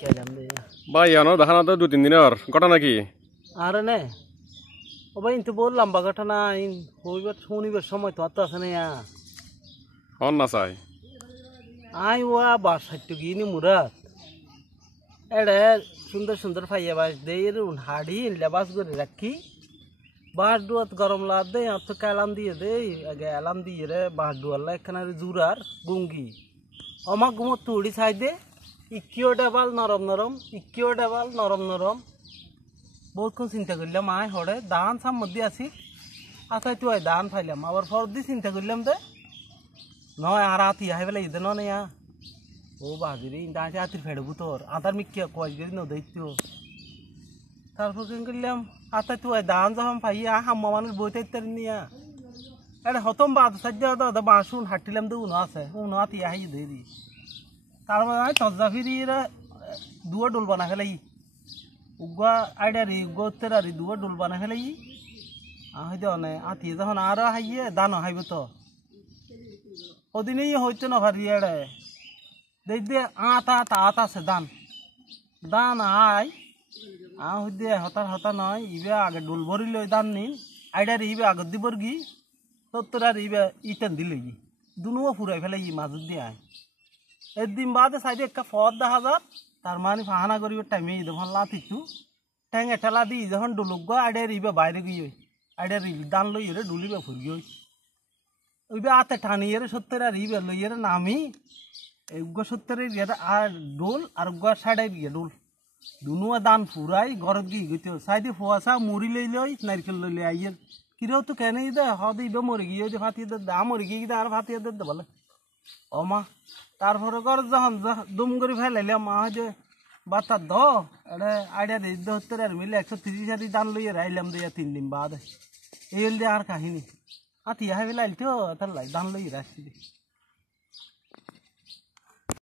খেলাম দে ভাই এনো দেখা না তো 2-3 দিনের ঘটনা কি আর নে ও ভাই তো বললাম বা ঘটনা হইবার শনিবার সময় তো আছে না হন না চাই আই ওয়া বাসাইটু গিনি মুরাদ এড়ে সুন্দর সুন্দর ফাইয়া বাস দে এরুন হাড়ি লেবাস করে রাখি বাস ডুয়াত গরম লাদ দে অত কালাম দিয়ে দে আগে আলাম দিয়ে রে বাস ডুয়াল্লা এখানে জুরার গুঙ্গি অমা গুমত তুড়ি ছাই দে ইকিও ডাবাল নরম নরম ইকিও ডাবাল নরম নরম বহুতক্ষণ চিন্তা করলাম আয় হরে দান সাম মধ্যে আসি আচ্ছা তুই দান ফাইলাম আবার ফরদি চিন্তা করলাম দে নয় আর আতি আই বেলা ইদে নয়া ও বাজিরে দাঁড়িয়ে আতির ফেড়বু তোর আতার মিক্কিয়া কয়েক গেলি ন দায়িত্ব তারপর কেন করলাম আচ্ছা তুই দান যখন পাইয়া হাম্মা মানুষ বইতে ইত্যাদি নিয়া এটা হতম বাদ সাজ্জা দাদা বাসুন হাঁটিলাম তো উনো আছে উনো আতি আই দেরি তারপর আমি তজ্জা ফিরি দুয়া ডোল বানা ফেলাই উগা আইডারি উগা উত্তরারি দুয়া ডোল বানা ফেলাই হইতে অনে আতি যখন আরো হাইয়ে দানো হাইব তো ওদিনই হইতো না ভারি এড়ে দেখতে আত আছে দান দান আই হইতে হতার হতা নয় ইবে আগে ডোল ভরি লই দান নিন আইডারি ইবে আগত দিবর গি তোর ইবে ইটেন দিল দুনুও ফুরাই ফেলাই মাজত দিয়ে আয় একদিন বাদে সাইডে একটা ফদ দেখা যাত তার মানে ফাহানা করিবার টাইমে যখন লাতিতু ট্যাঙে ঠেলা দিই যখন ডুলুক গো আইডার ইবে বাইরে গিয়ে আইডার দান লই রে ডুলিবে ফুরি ওই ওইবে আতে টানিয়ে রে সত্যের আর ইবে লইয়ে রে নামি উগ্র সত্যের আর ডোল আর উগ্র সাইডে গিয়ে ডোল দুনুয়া দান ফুরাই ঘরত গিয়ে গইতে সাইডে ফুয়াশা মুড়ি লই লই নারকেল লই লই আইয়ের কিরেও তো কেন দে হদে ইবে মরে গিয়ে যে ফাটিয়ে দে দা মরে গিয়ে আর ফাটিয়ে দে বলে ও মা তারপরে ঘর যখন দুম করে ফেলাইলে মা যে বাতা দ এটা আইডিয়া দিয়ে হতে আর মিলে 130 দান লইয়ে রাইলাম দিয়ে 3 দিন বাদে এই হল আর কাহিনী আতি হাই ফেলাইল তো তার লাই দান লইয়ে রাখছি